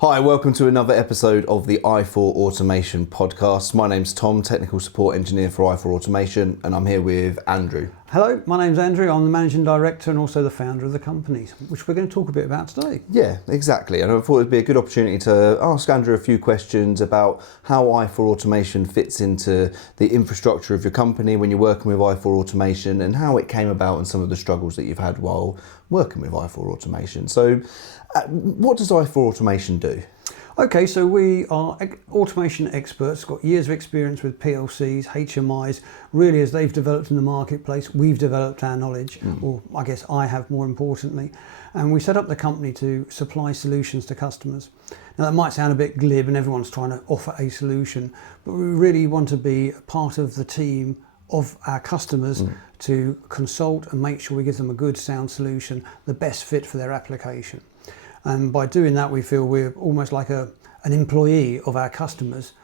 Hi, welcome to another episode of the i4 Automation podcast. My name's Tom, Technical Support Engineer for i4 Automation, and I'm here with Andrew. Hello, my name's Andrew. I'm the Managing Director and also the founder of the company, which we're going to talk a bit about today. Yeah, exactly. And I thought it'd be a good opportunity to ask Andrew a few questions about how i4 Automation fits into the infrastructure of your company when you're working with i4 Automation and how it came about and some of the struggles that you've had while working with i4 Automation. So what does i4 Automation do? Okay, so we are automation experts, got years of experience with PLCs, HMIs. Really, as they've developed in the marketplace, we've developed our knowledge, or I guess I have more importantly. And we set up the company to supply solutions to customers. Now that might sound a bit glib and everyone's trying to offer a solution, but we really want to be part of the team of our customers to consult and make sure we give them a good sound solution, the best fit for their application. And by doing that, we feel we're almost like an employee of our customers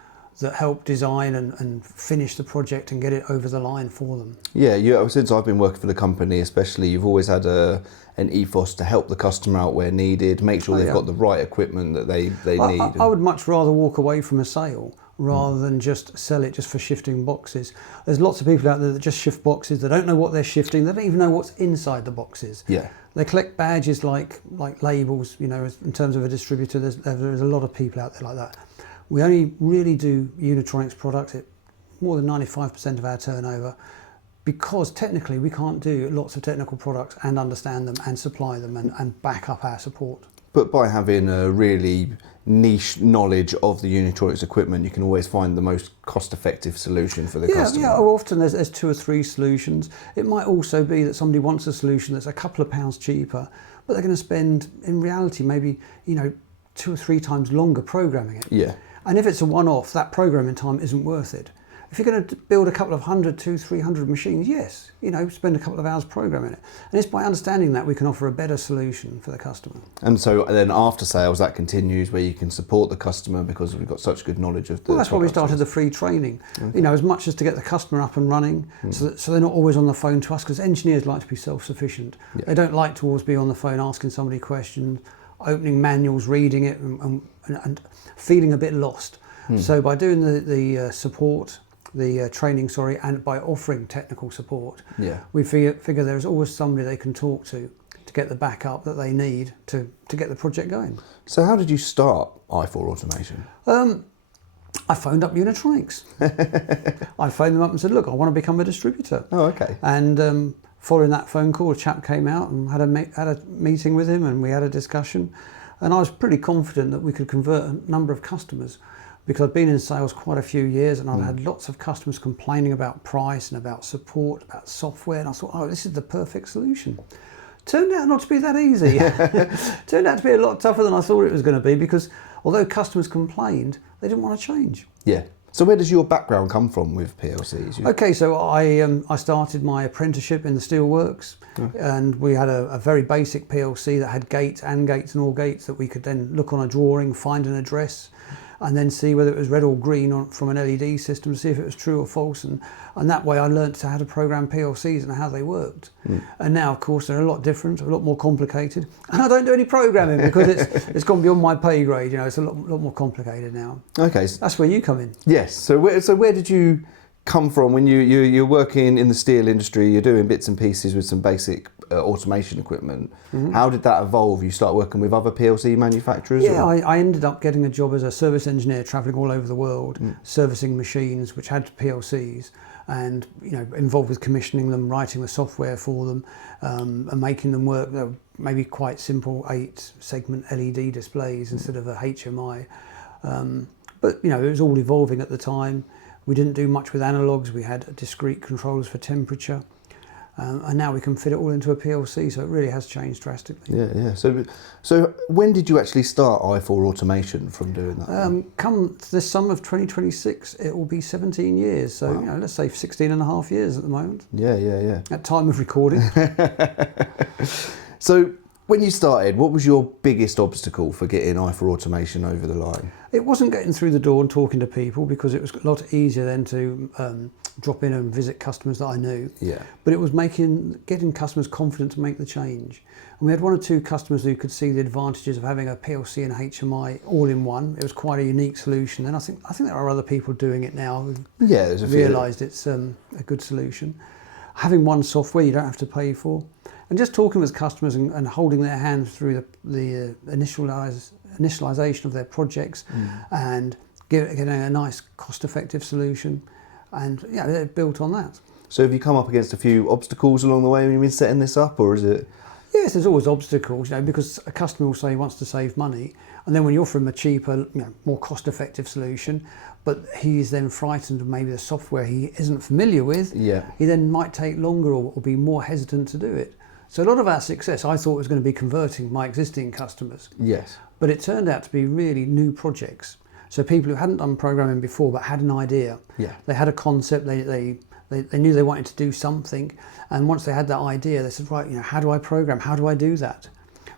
that help design and finish the project and get it over the line for them. Yeah, since I've been working for the company especially, you've always had an ethos to help the customer out where needed, make sure they've got the right equipment that they need. I would much rather walk away from a sale rather than just sell it just for shifting boxes. There's lots of people out there that just shift boxes. They don't know what they're shifting. They don't even know what's inside the boxes. Yeah. They collect badges like labels, you know, in terms of a distributor. There's a lot of people out there like that. We only really do Unitronics products at more than 95% of our turnover, because technically we can't do lots of technical products and understand them and supply them and back up our support. But by having a really niche knowledge of the Unitronics equipment, you can always find the most cost-effective solution for the customer. Yeah, often there's two or three solutions. It might also be that somebody wants a solution that's a couple of pounds cheaper, but they're going to spend, in reality, maybe 2 or 3 times longer programming it. Yeah. And if it's a one-off, that programming time isn't worth it. If you're going to build a couple of 100, 200, 300 machines, yes, spend a couple of hours programming it. And it's by understanding that we can offer a better solution for the customer. And so then after sales, that continues where you can support the customer because we've got such good knowledge of the Well, that's why we started the free training. Okay. As much as to get the customer up and running, so they're not always on the phone to us, because engineers like to be self-sufficient. Yeah. They don't like to always be on the phone asking somebody questions, opening manuals, reading it, and feeling a bit lost. So by doing the support, the training, and by offering technical support, we figure there's always somebody they can talk to get the backup that they need to get the project going. So how did you start i4 Automation? I phoned up Unitronics. I phoned them up and said, look, I want to become a distributor. Oh, okay. And following that phone call, a chap came out and had a meeting with him, and we had a discussion. And I was pretty confident that we could convert a number of customers, because I've been in sales quite a few years, and I've had lots of customers complaining about price and about support, about software, and I thought, oh, this is the perfect solution. Turned out not to be that easy. Turned out to be a lot tougher than I thought it was going to be, because although customers complained, they didn't want to change. Yeah. So where does your background come from with PLCs? Okay, so I started my apprenticeship in the steelworks, and we had a very basic PLC that had gates and OR gates that we could then look on a drawing, find an address, and then see whether it was red or green from an LED system to see if it was true or false. And that way I learnt how to program PLCs and how they worked. And now, of course, they're a lot different, a lot more complicated. And I don't do any programming because it's gone beyond my pay grade. It's a lot more complicated now. Okay. That's where you come in. Yes. So where did you come from when you're working in the steel industry? You're doing bits and pieces with some basic automation equipment. How did that evolve? You start working with other PLC manufacturers? Yeah, I ended up getting a job as a service engineer, travelling all over the world, servicing machines which had PLCs, and involved with commissioning them, writing the software for them, and making them work. They were maybe quite simple 8-segment LED displays instead of a HMI. But it was all evolving at the time. We didn't do much with analogues. We had discrete controllers for temperature. And now we can fit it all into a PLC, so it really has changed drastically. Yeah. So when did you actually start i4 Automation from doing that? Come this summer of 2026, it will be 17 years. So wow. Let's say 16 and a half years at the moment. Yeah. At time of recording. So when you started, what was your biggest obstacle for getting i4 Automation over the line? It wasn't getting through the door and talking to people, because it was a lot easier then to drop in and visit customers that I knew. Yeah. But it was getting customers confident to make the change. And we had 1 or 2 customers who could see the advantages of having a PLC and HMI all in one. It was quite a unique solution, and I think there are other people doing it now who've There's a few. realised it's a good solution. Having one software you don't have to pay for, and just talking with customers and holding their hands through the initialisation of their projects, and getting a nice cost-effective solution, and they're built on that. So have you come up against a few obstacles along the way when you've been setting this up, or is it? Yes, there's always obstacles, because a customer will say he wants to save money, and then when you offer him a cheaper, more cost-effective solution, but he's then frightened of maybe the software he isn't familiar with, he then might take longer or be more hesitant to do it. So a lot of our success, I thought, was going to be converting my existing customers. Yes. But it turned out to be really new projects. So people who hadn't done programming before but had an idea. Yeah. They had a concept, they knew they wanted to do something, and once they had that idea, they said, right, how do I program? How do I do that?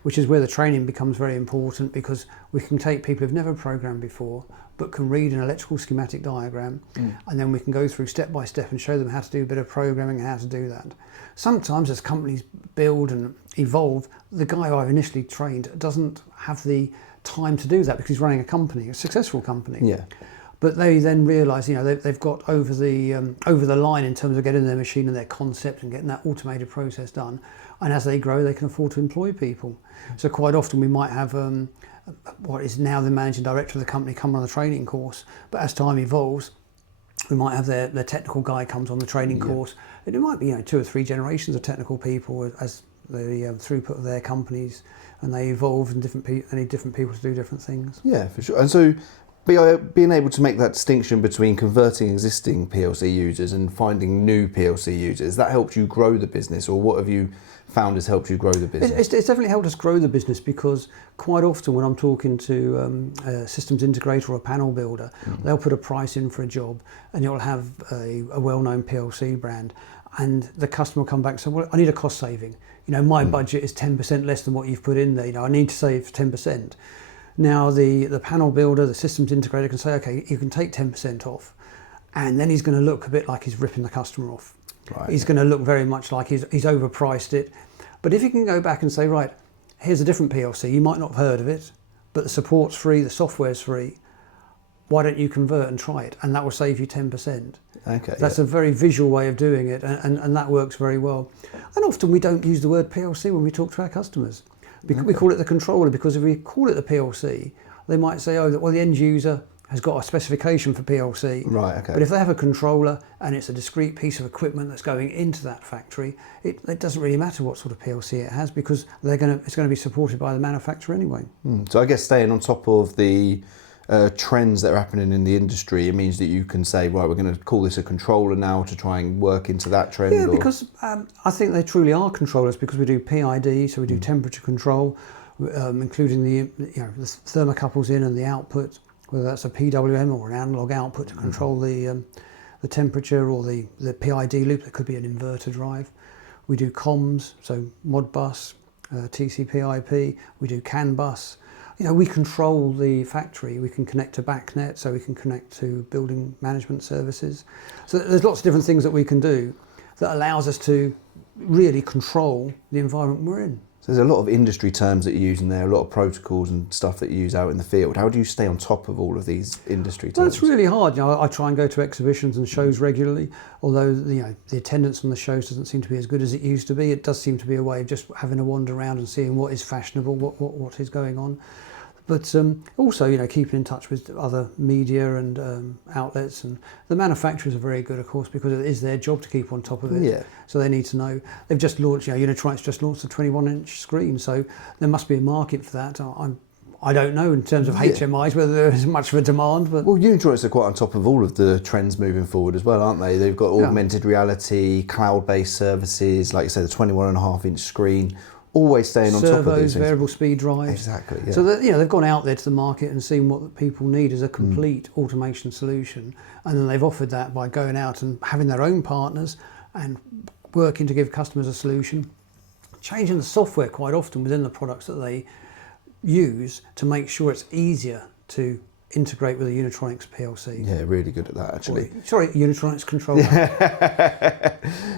Which is where the training becomes very important, because we can take people who've never programmed before but can read an electrical schematic diagram, and then we can go through step by step and show them how to do a bit of programming and how to do that. Sometimes as companies build and evolve, the guy who I've initially trained doesn't have the time to do that because he's running a company, a successful company. Yeah. But they then realise, they've got over the line in terms of getting their machine and their concept and getting that automated process done. And as they grow, they can afford to employ people. So quite often we might have what is now the managing director of the company come on the training course. But as time evolves, we might have their technical guy comes on the training course. And it might be 2 or 3 generations of technical people as the throughput of their companies, and they evolve, and they need different people to do different things. Yeah, for sure. And so being able to make that distinction between converting existing PLC users and finding new PLC users, that helped you grow the business, or what have you found has helped you grow the business? It's definitely helped us grow the business, because quite often when I'm talking to a systems integrator or a panel builder, they'll put a price in for a job, and you'll have a well-known PLC brand, and the customer will come back and say, well, I need a cost saving. My budget is 10% less than what you've put in there. I need to save 10%. Now the panel builder, the systems integrator can say, okay, you can take 10% off, and then he's going to look a bit like he's ripping the customer off. Right. He's going to look very much like he's overpriced it. But if you can go back and say, right, here's a different PLC, you might not have heard of it, but the support's free, the software's free, why don't you convert and try it? And that will save you 10%. Okay. That's a very visual way of doing it, and that works very well. And often we don't use the word PLC when we talk to our customers. We call it the controller, because if we call it the PLC, they might say, oh, well, the end user has got a specification for PLC. Right, okay. But if they have a controller and it's a discrete piece of equipment that's going into that factory, it doesn't really matter what sort of PLC it has, because it's going to be supported by the manufacturer anyway. So I guess staying on top of the trends that are happening in the industry, it means that you can say, right, we're going to call this a controller now to try and work into that trend. Yeah, because I think they truly are controllers, because we do PID, so we do temperature control, including the thermocouples in and the output, whether that's a PWM or an analog output to control the temperature, or the PID loop. That could be an inverter drive. We do comms, so Modbus, TCP/IP. We do CAN bus. We control the factory. We can connect to BACnet, so we can connect to building management services. So there's lots of different things that we can do that allows us to really control the environment we're in. So there's a lot of industry terms that you use in there, a lot of protocols and stuff that you use out in the field. How do you stay on top of all of these industry terms? Well, it's really hard. I try and go to exhibitions and shows regularly, although the attendance on the shows doesn't seem to be as good as it used to be. It does seem to be a way of just having a wander around and seeing what is fashionable, what is going on. But also, keeping in touch with other media and outlets, and the manufacturers are very good, of course, because it is their job to keep on top of it. Yeah. So they need to know. They've just launched, Unitronics just launched a 21-inch screen, so there must be a market for that. I don't know in terms of HMIs whether there is much of a demand, but well, Unitronics are quite on top of all of the trends moving forward as well, aren't they? They've got augmented reality, cloud-based services, like you said, the 21.5-inch screen. Always staying on top of these servos, things. variable speed drives. Exactly. Yeah. So that, they've gone out there to the market and seen what people need as a complete automation solution, and then they've offered that by going out and having their own partners and working to give customers a solution, changing the software quite often within the products that they use to make sure it's easier to integrate with a Unitronics PLC. Yeah, really good at that actually. Sorry, Unitronics controller.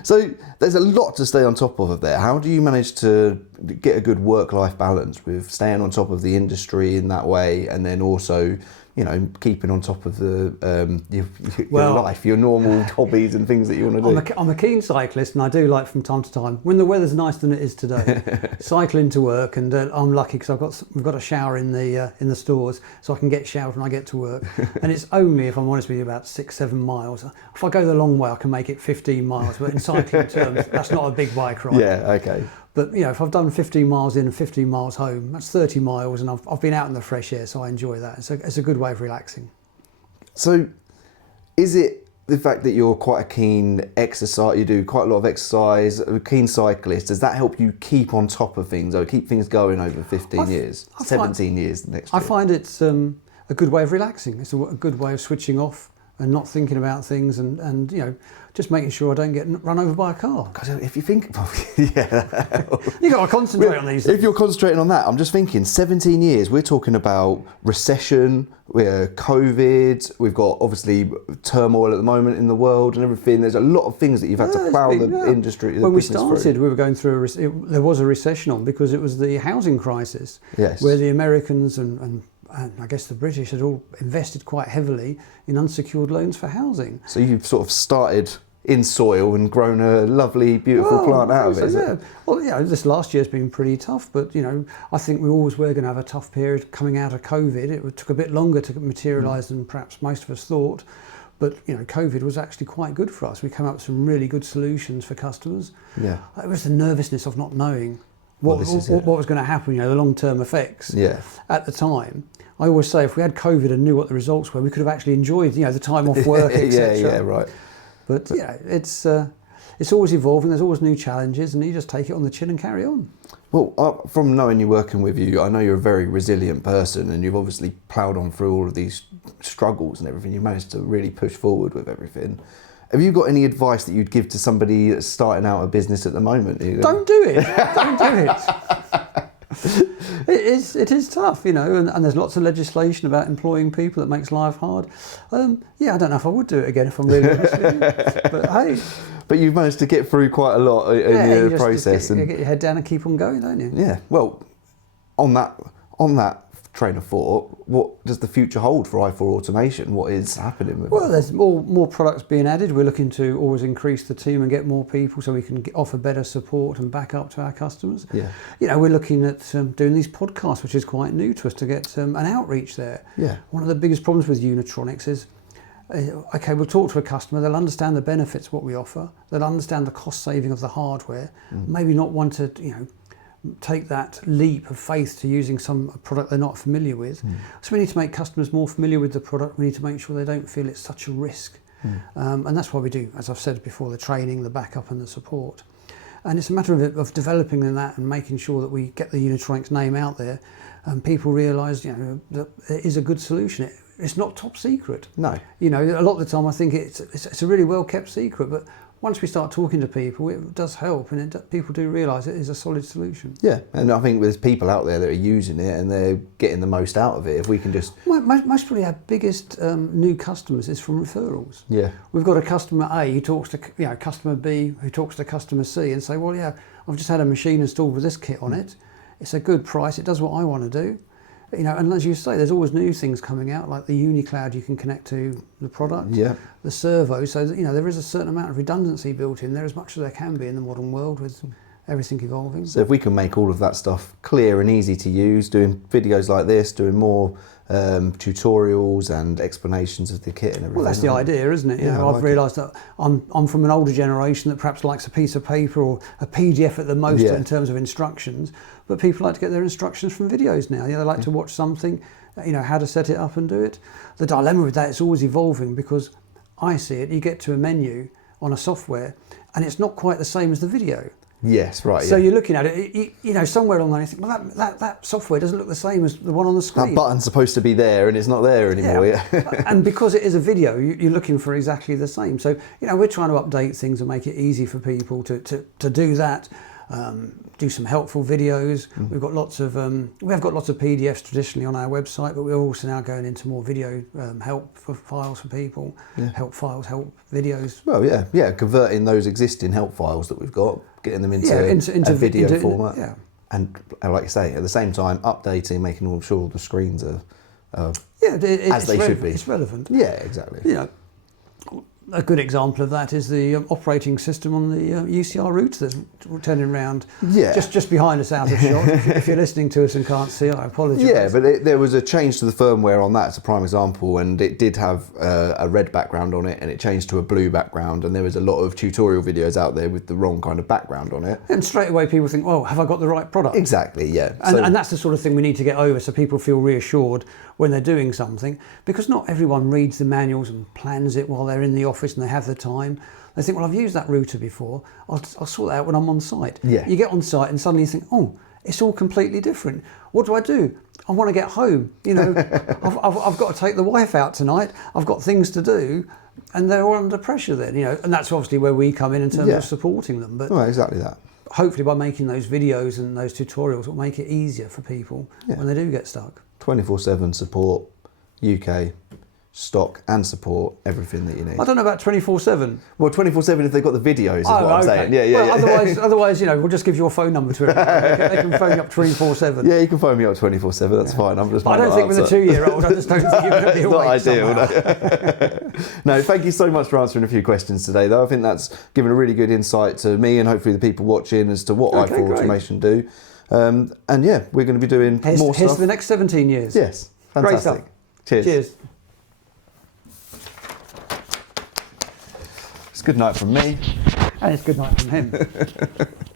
So there's a lot to stay on top of there. How do you manage to get a good work-life balance with staying on top of the industry in that way, and then also, you know, keeping on top of the your life, your normal hobbies and things that you want to do? I'm a keen cyclist, and I do like from time to time, when the weather's nicer than it is today, cycle into work. And I'm lucky because we've got a shower in the stores, so I can get showered when I get to work. And it's only, if I'm honest with you, about 6-7 miles. If I go the long way, I can make it 15 miles. But in cycling terms, that's not a big bike ride. Yeah, okay. But you know, if I've done 15 miles in and 15 miles home, that's 30 miles, and I've been out in the fresh air, so I enjoy that. It's a good way of relaxing. So, is it the fact that you're quite a keen exercise, you do quite a lot of exercise, a keen cyclist, does that help you keep on top of things, or keep things going over 15 years, 17 years next year? I find it's a good way of relaxing. It's a good way of switching off and not thinking about things, and you know, just making sure I don't get run over by a car. Because if you think, yeah, you got to concentrate on these things. If you're concentrating on that, I'm just thinking 17 years, we're talking about recession, we're COVID, we've got obviously turmoil at the moment in the world and everything. There's a lot of things that you've had to plough the industry. When we started, we were going through there was a recession on, because it was the housing crisis, yes, where the Americans and I guess the British had all invested quite heavily in unsecured loans for housing. So you've sort of started in soil and grown a lovely, beautiful plant out of it, is it? Well, you know, this last year's been pretty tough, but you know, I think we always were going to have a tough period coming out of COVID. It took a bit longer to materialise than perhaps most of us thought, but you know, COVID was actually quite good for us. We came up with some really good solutions for customers. Yeah, it was the nervousness of not knowing what was going to happen. You know, the long-term effects. Yeah. At the time, I always say if we had COVID and knew what the results were, we could have actually enjoyed, you know, the time off work, etc. Yeah, right. But yeah, it's always evolving. There's always new challenges, and you just take it on the chin and carry on. Well, from knowing you working with you, I know you're a very resilient person, and you've obviously ploughed on through all of these struggles and everything. You managed to really push forward with everything. Have you got any advice that you'd give to somebody that's starting out a business at the moment? Don't do it. Don't do it. It is tough, you know, and there's lots of legislation about employing people that makes life hard. Yeah, I don't know if I would do it again, if I'm really honest with you. But hey. But you've managed to get through quite a lot in the process. You get your head down and keep on going, don't you? Yeah. Well, on that train of thought, what does the future hold for i4 Automation? What is happening with Well, there's more products being added. We're looking to always increase the team and get more people so we can offer better support and backup to our customers. Yeah. You know, we're looking at doing these podcasts, which is quite new to us, to get an outreach there. Yeah. One of the biggest problems with Unitronics is, okay, we'll talk to a customer, they'll understand the benefits of what we offer, they'll understand the cost saving of the hardware, maybe not want to, you know, take that leap of faith to using some product they're not familiar with. So we need to make customers more familiar with the product. We need to make sure they don't feel it's such a risk. And that's why we do, as I've said before, the training, the backup and the support. And it's a matter of developing that and making sure that we get the Unitronics name out there and people realise, you know, that it is a good solution. It's not top secret. No. You know, a lot of the time I think it's a really well kept secret, but once we start talking to people, it does help, and people do realise it is a solid solution. Yeah, and I think there's people out there that are using it and they're getting the most out of it. If we can just... Most probably our biggest new customers is from referrals. Yeah. We've got a customer A who talks to customer B who talks to customer C and say, well, yeah, I've just had a machine installed with this kit on it. It's a good price. It does what I want to do. You know, and as you say, there's always new things coming out, like the UniCloud you can connect to the product, the servo. So that, you know, there is a certain amount of redundancy built in there, as much as there can be in the modern world with everything evolving. So if we can make all of that stuff clear and easy to use, doing videos like this, doing more tutorials and explanations of the kit and everything. Well, that's the idea, isn't it? You know, I've realised that I'm from an older generation that perhaps likes a piece of paper or a PDF at the most in terms of instructions, but people like to get their instructions from videos now. You know, they like to watch something, you know, how to set it up and do it. The dilemma with that, it's always evolving, because I see it, you get to a menu on a software and it's not quite the same as the video. Yes, right. So you're looking at it, you know, somewhere along there, you think, well, that software doesn't look the same as the one on the screen. That button's supposed to be there and it's not there anymore. Yeah. And because it is a video, you're looking for exactly the same. So, you know, we're trying to update things and make it easy for people to do that. do some helpful videos. We've got lots of we have got lots of PDFs traditionally on our website, but we're also now going into more video help for files for people, help files, help videos. Well, yeah, converting those existing help files that we've got, getting them into a video format. And like you say, at the same time, updating, making sure the screens are as they should be. It's relevant. Yeah, exactly. You know, a good example of that is the operating system on the UCR router that's turning around just behind us out of shot. If you're listening to us and can't see, I apologise. Yeah, but there was a change to the firmware on that. It's a prime example, and it did have a red background on it, and it changed to a blue background, and there was a lot of tutorial videos out there with the wrong kind of background on it. And straight away people think, well, have I got the right product? Exactly, yeah. And that's the sort of thing we need to get over, so people feel reassured when they're doing something, because not everyone reads the manuals and plans it while they're in the office and they have the time. They think, well, I've used that router before, I'll sort that out when I'm on site. Yeah. You get on site and suddenly you think, oh, it's all completely different. What do? I want to get home. You know, I've got to take the wife out tonight. I've got things to do, and they're all under pressure then. You know, and that's obviously where we come in terms of supporting them. But exactly that. Hopefully, by making those videos and those tutorials, it'll make it easier for people when they do get stuck. 24/7 support, UK. Stock and support, everything that you need. I don't know about 24/7. Well, 24/7 if they've got the videos is what I'm saying. Yeah. Well, otherwise, you know, we'll just give your phone number to everyone. They can phone you up 24/7. Yeah, you can phone me up 24/7. That's fine. I'm just. But I don't think with a 2-year-old, I just don't think you're going to be awake. It's not ideal. No, thank you so much for answering a few questions today, though. I think that's given a really good insight to me and hopefully the people watching as to what i4 Automation do. And yeah, we're going to be doing more stuff. Here's for the next 17 years. Yes, fantastic. Great stuff. Cheers. It's good night from me. And it's good night from him.